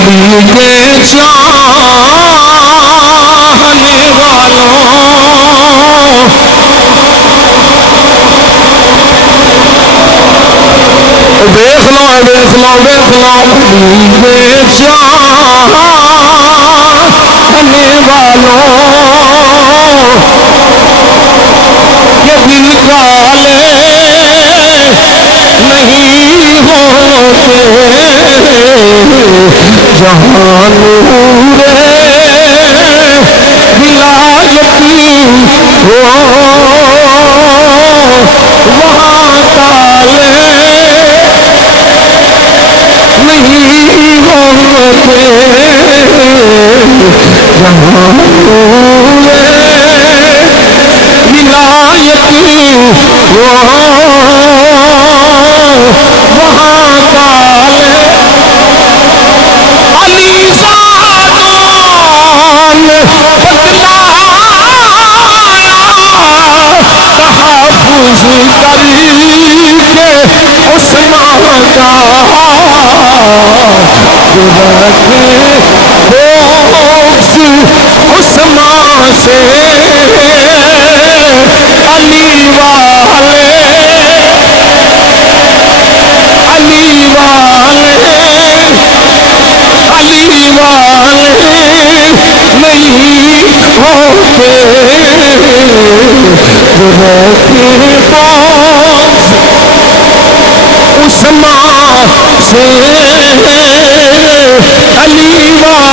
علی کے چاہنے والوں دیکھ لو دیکھ لو دیکھ لو علی کے چاہنے والوں یہی والے نہیں ہوتے جہاں نور ولایتی ہو وہاں کالے نہیں ہوتے جہاں نور ولایتی ہو وہاں کالے علی زادان تحفظ کری کے عثمان کا بغض عثمان سے علی والے علی والے علی والے نہیں ہوتے عثمان سے علی والے